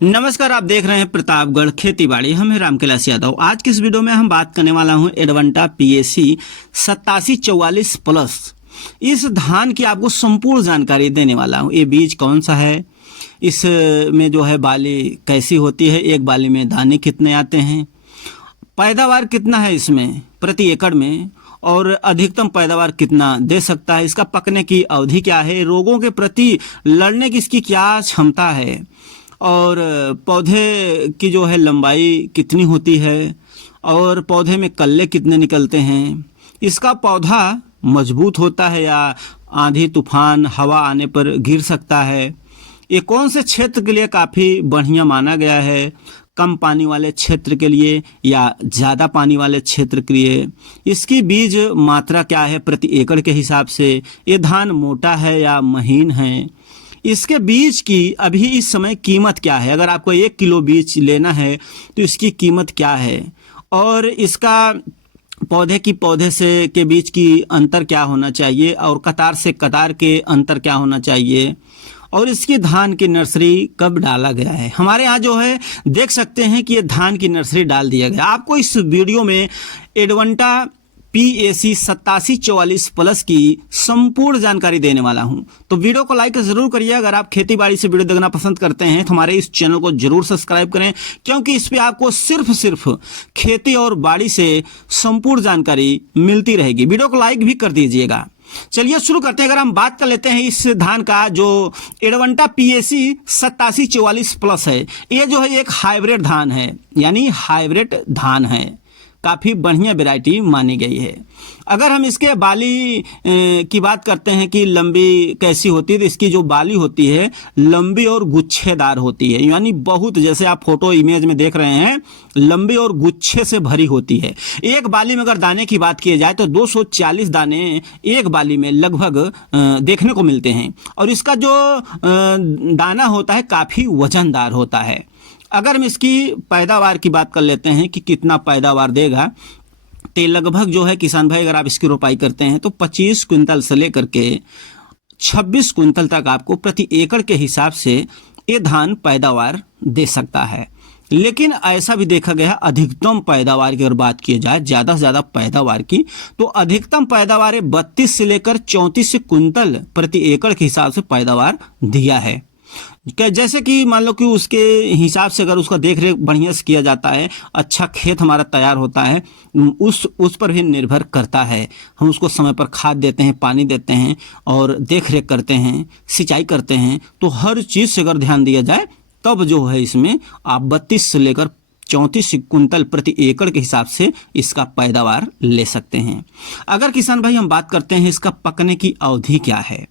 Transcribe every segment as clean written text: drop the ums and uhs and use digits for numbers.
नमस्कार, आप देख रहे हैं प्रतापगढ़ खेतीबाड़ी। हम हैं रामकैलाश यादव। आज की इस वीडियो में हम बात करने वाला हूं एडवांटा PAC 8744 प्लस। इस धान की आपको संपूर्ण जानकारी देने वाला हूं। ये बीज कौन सा है, इसमें जो है बाली कैसी होती है, एक बाली में दाने कितने आते हैं, पैदावार कितना है इसमें प्रति एकड़ में, और अधिकतम पैदावार कितना दे सकता है, इसका पकने की अवधि क्या है, रोगों के प्रति लड़ने की इसकी क्या क्षमता है, और पौधे की जो है लंबाई कितनी होती है, और पौधे में कल्ले कितने निकलते हैं, इसका पौधा मजबूत होता है या आंधी तूफान हवा आने पर गिर सकता है, ये कौन से क्षेत्र के लिए काफ़ी बढ़िया माना गया है, कम पानी वाले क्षेत्र के लिए या ज़्यादा पानी वाले क्षेत्र के लिए, इसकी बीज मात्रा क्या है प्रति एकड़ के हिसाब से, ये धान मोटा है या महीन है, इसके बीज की अभी इस समय कीमत क्या है, अगर आपको 1 किलो बीज लेना है तो इसकी कीमत क्या है, और इसका पौधे से के बीच की अंतर क्या होना चाहिए, और कतार से कतार के अंतर क्या होना चाहिए, और इसकी धान की नर्सरी कब डाला गया है। हमारे यहाँ जो है देख सकते हैं कि ये धान की नर्सरी डाल दिया गया। आपको इस वीडियो में एडवांटा PAC 8744 प्लस की संपूर्ण जानकारी देने वाला हूं, तो वीडियो को लाइक जरूर करिए। अगर आप खेती बाड़ी से वीडियो देखना पसंद करते हैं तो हमारे इस चैनल को जरूर सब्सक्राइब करें, क्योंकि इस पे आपको सिर्फ खेती और बाड़ी से संपूर्ण जानकारी मिलती रहेगी। वीडियो को लाइक भी कर दीजिएगा। चलिए शुरू करते हैं। अगर हम बात कर लेते हैं इस धान का, जो एडवांटा PAC 8744 प्लस है, ये जो है एक हाइब्रिड धान है, यानी हाइब्रिड धान है, काफ़ी बढ़िया वैरायटी मानी गई है। अगर हम इसके बाली की बात करते हैं कि लंबी कैसी होती है, तो इसकी जो बाली होती है लंबी और गुच्छेदार होती है, यानी बहुत, जैसे आप फोटो इमेज में देख रहे हैं, लंबी और गुच्छे से भरी होती है। एक बाली में अगर दाने की बात की जाए तो 240 दाने एक बाली में लगभग देखने को मिलते हैं, और इसका जो दाना होता है काफ़ी वजनदार होता है। अगर हम इसकी पैदावार की बात कर लेते हैं कि कितना पैदावार देगा, तो लगभग जो है किसान भाई, अगर आप इसकी रोपाई करते हैं तो 25 क्विंटल से लेकर के 26 क्विंटल तक आपको प्रति एकड़ के हिसाब से ये धान पैदावार दे सकता है। लेकिन ऐसा भी देखा गया, अधिकतम पैदावार की अगर बात की जाए, ज़्यादा से ज़्यादा पैदावार की, तो अधिकतम पैदावार 32 से लेकर 34 क्विंटल प्रति एकड़ के हिसाब से पैदावार दिया है। जैसे कि मान लो कि उसके हिसाब से अगर उसका देख रेख बढ़िया से किया जाता है, अच्छा खेत हमारा तैयार होता है, उस पर भी निर्भर करता है। हम उसको समय पर खाद देते हैं, पानी देते हैं, और देख रेख करते हैं, सिंचाई करते हैं, तो हर चीज़ से अगर ध्यान दिया जाए तब जो है इसमें आप 32 से लेकर 34 क्विंटल प्रति एकड़ के हिसाब से इसका पैदावार ले सकते हैं। अगर किसान भाई हम बात करते हैं इसका पकने की अवधि क्या है,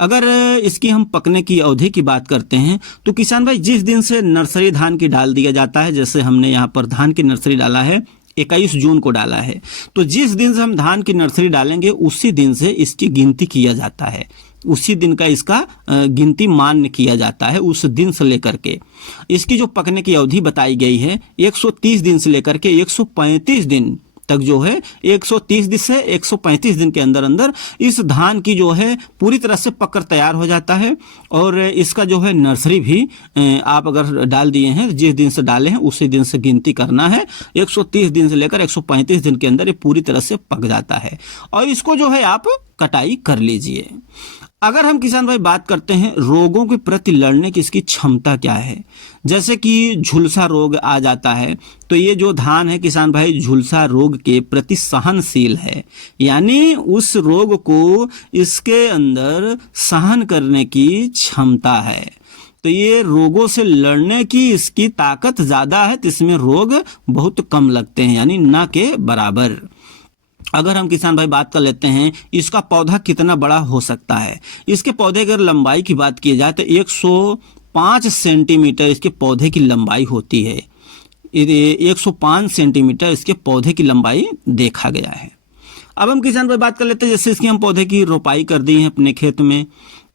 अगर इसकी हम पकने की अवधि की बात करते हैं तो किसान भाई जिस दिन से नर्सरी धान की डाल दिया जाता है, जैसे हमने यहाँ पर धान की नर्सरी डाला है 21 जून को डाला है, तो जिस दिन से हम धान की नर्सरी डालेंगे उसी दिन से इसकी गिनती किया जाता है, उसी दिन का इसका गिनती मान्य किया जाता है। उस दिन से लेकर के इसकी जो पकने की अवधि बताई गई है 130 दिन से लेकर के 135 दिन तक जो है, 130 दिन से 135 दिन के अंदर अंदर इस धान की जो है पूरी तरह से पककर तैयार हो जाता है। और इसका जो है नर्सरी भी आप अगर डाल दिए हैं, जिस दिन से डाले हैं उसी दिन से गिनती करना है। 130 दिन से लेकर 135 दिन के अंदर ये पूरी तरह से पक जाता है, और इसको जो है आप कटाई कर लीजिए। अगर हम किसान भाई बात करते हैं रोगों के प्रति लड़ने की इसकी क्षमता क्या है, जैसे कि झुलसा रोग आ जाता है, तो ये जो धान है किसान भाई झुलसा रोग के प्रति सहनशील है, यानी उस रोग को इसके अंदर सहन करने की क्षमता है। तो ये रोगों से लड़ने की इसकी ताकत ज़्यादा है, तो इसमें रोग बहुत कम लगते हैं, यानी ना के बराबर। अगर हम किसान भाई बात कर लेते हैं इसका पौधा कितना बड़ा हो सकता है, इसके पौधे की अगर लंबाई की बात की जाए तो 105 सेंटीमीटर इसके पौधे की लंबाई होती है। 105 सेंटीमीटर इसके पौधे की लंबाई देखा गया है। अब हम किसान भाई बात कर लेते हैं, जैसे इसकी हम पौधे की रोपाई कर दी है अपने खेत में,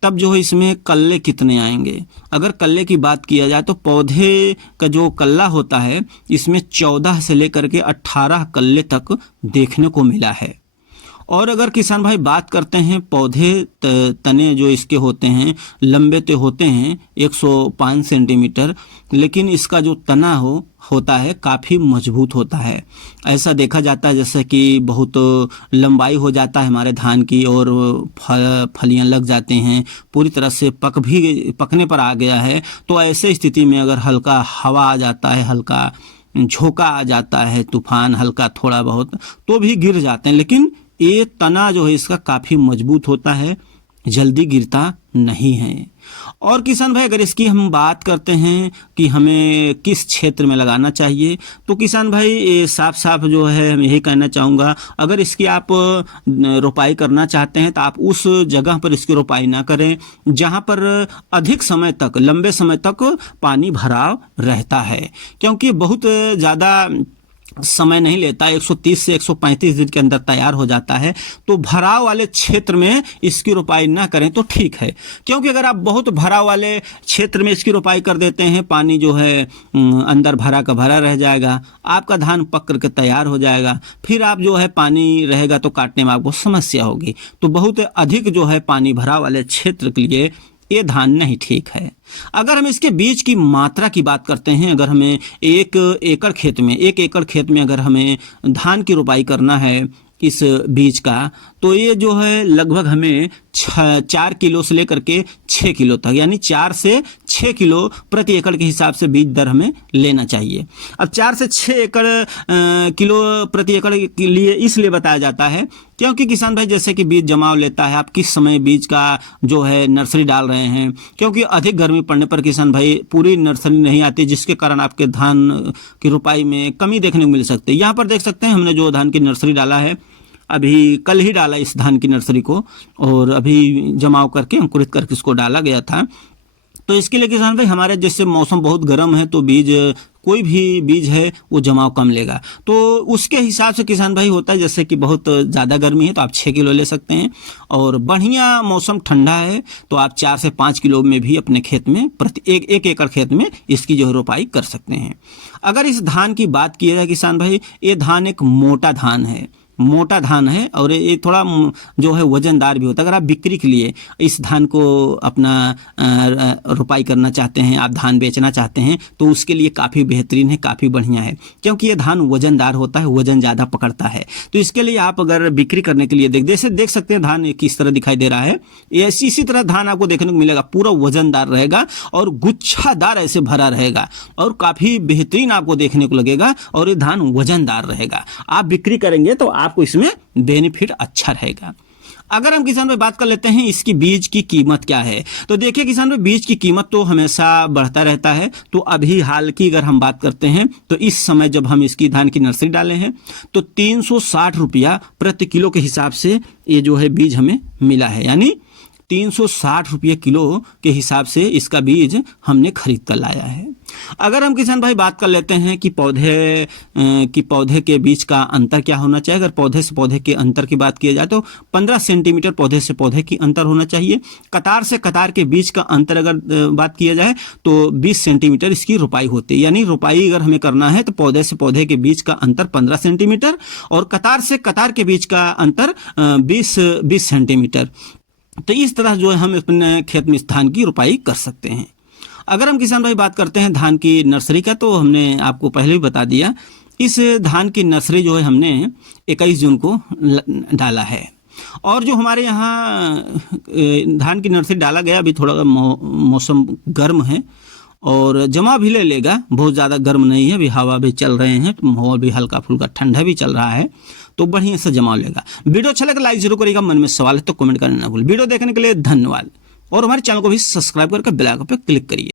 तब जो है इसमें कल्ले कितने आएंगे। अगर कल्ले की बात किया जाए तो पौधे का जो कल्ला होता है इसमें 14 से लेकर के 18 कल्ले तक देखने को मिला है, और अगर किसान भाई बात करते हैं पौधे तने जो इसके होते हैं लंबे तो होते हैं 105 सेंटीमीटर, लेकिन इसका जो तना होता है काफ़ी मजबूत होता है। ऐसा देखा जाता है जैसे कि बहुत लंबाई हो जाता है हमारे धान की और फलियां लग जाते हैं, पूरी तरह से पकने पर आ गया है। तो ऐसे स्थिति में अगर हल्का हवा आ जाता है, हल्का झोंका आ जाता है, तूफान हल्का थोड़ा बहुत, तो भी गिर जाते हैं। लेकिन ये तना जो है इसका काफ़ी मजबूत होता है, जल्दी गिरता नहीं है। और किसान भाई अगर इसकी हम बात करते हैं कि हमें किस क्षेत्र में लगाना चाहिए, तो किसान भाई ये साफ साफ जो है हम यही कहना चाहूँगा, अगर इसकी आप रोपाई करना चाहते हैं तो आप उस जगह पर इसकी रोपाई ना करें जहाँ पर अधिक समय तक, लंबे समय तक पानी भराव रहता है, क्योंकि बहुत ज़्यादा समय नहीं लेता, 130 से 135 दिन के अंदर तैयार हो जाता है। तो भराव वाले क्षेत्र में इसकी रोपाई ना करें तो ठीक है, क्योंकि अगर आप बहुत भराव वाले क्षेत्र में इसकी रोपाई कर देते हैं, पानी जो है अंदर भरा का भरा रह जाएगा, आपका धान पक करके तैयार हो जाएगा, फिर आप जो है पानी रहेगा तो काटने में आपको समस्या होगी। तो बहुत अधिक जो है पानी भराव वाले क्षेत्र के लिए ये धान नहीं ठीक है। अगर हम इसके बीज की मात्रा की बात करते हैं, अगर हमें एक एकड़ खेत में अगर हमें धान की रोपाई करना है इस बीज का, तो ये जो है लगभग हमें 4 किलो से लेकर के 6 किलो तक, यानी 4 से 6 किलो प्रति एकड़ के हिसाब से बीज दर हमें लेना चाहिए। अब 4 से 6 किलो प्रति एकड़ के लिए इसलिए बताया जाता है क्योंकि किसान भाई जैसे कि बीज जमाव लेता है, आप किस समय बीज का जो है नर्सरी डाल रहे हैं, क्योंकि अधिक गर्मी पड़ने पर किसान भाई पूरी नर्सरी नहीं आती, जिसके कारण आपके धान की रोपाई में कमी देखने को मिल सकती है। यहाँ पर देख सकते हैं हमने जो धान की नर्सरी डाला है, अभी कल ही डाला इस धान की नर्सरी को, और अभी जमाव करके अंकुरित करके इसको डाला गया था। तो इसके लिए किसान भाई हमारे जैसे मौसम बहुत गर्म है तो बीज, कोई भी बीज है वो जमाव कम लेगा, तो उसके हिसाब से किसान भाई होता है। जैसे कि बहुत ज़्यादा गर्मी है तो आप 6 किलो ले सकते हैं, और बढ़िया मौसम ठंडा है तो आप 4 से 5 किलो में भी अपने खेत में प्रति एक एकड़ खेत में इसकी जो है रोपाई कर सकते हैं। अगर इस धान की बात की जाए किसान भाई, ये धान एक मोटा धान है और ये थोड़ा जो है वजनदार भी होता है। अगर आप बिक्री के लिए इस धान को अपना रोपाई करना चाहते हैं, आप धान बेचना चाहते हैं, तो उसके लिए काफ़ी बेहतरीन है, काफ़ी बढ़िया है, क्योंकि ये धान वजनदार होता है, वजन ज़्यादा पकड़ता है। तो इसके लिए आप अगर बिक्री करने के लिए देख सकते हैं धान किस तरह दिखाई दे रहा है, इसी तरह धान आपको देखने को मिलेगा, पूरा वजनदार रहेगा और गुच्छादार ऐसे भरा रहेगा और काफ़ी बेहतरीन आपको देखने को लगेगा, और ये धान वजनदार रहेगा। आप बिक्री करेंगे तो आपको इसमें बेनिफिट अच्छा रहेगा। अगर हम किसान भाई बात कर लेते हैं इसकी बीज की कीमत क्या है, तो देखिए किसान भाई बीज की कीमत तो हमेशा बढ़ता रहता है। तो अभी हाल की अगर हम बात करते हैं तो इस समय जब हम इसकी धान की नर्सरी डाले हैं तो 360 रुपया प्रति किलो के हिसाब से ये जो है बीज हमें मिला है, यानी 360 रुपये किलो के हिसाब से इसका बीज हमने खरीद कर लाया है। अगर हम किसान भाई बात कर लेते हैं कि पौधे के बीच का अंतर क्या होना चाहिए, अगर पौधे से पौधे के अंतर की बात की जाए तो 15 सेंटीमीटर पौधे से पौधे की अंतर होना चाहिए। कतार से कतार के बीच का अंतर अगर बात किया जाए तो 20 सेंटीमीटर इसकी रोपाई होती है, यानी रोपाई अगर हमें करना है तो पौधे से पौधे के बीच का अंतर 15 सेंटीमीटर और कतार से कतार के बीच का अंतर 20 सेंटीमीटर। तो इस तरह जो है हम अपने खेत में इस धान की रोपाई कर सकते हैं। अगर हम किसान भाई बात करते हैं धान की नर्सरी का, तो हमने आपको पहले भी बता दिया, इस धान की नर्सरी जो है हमने 21 जून को डाला है। और जो हमारे यहाँ धान की नर्सरी डाला गया, अभी थोड़ा मौसम गर्म है और जमा भी ले लेगा, बहुत ज़्यादा गर्म नहीं है, अभी हवा भी चल रहे हैं, माहौल भी हल्का फुल्का ठंडा भी चल रहा है, तो बढ़िया से जमा लेगा। वीडियो अच्छा लगा लाइक जरूर करिएगा, मन में सवाल है तो कमेंट करना ना भूल। वीडियो देखने के लिए धन्यवाद, और हमारे चैनल को भी सब्सक्राइब करके बेल आइकन पर क्लिक करिए।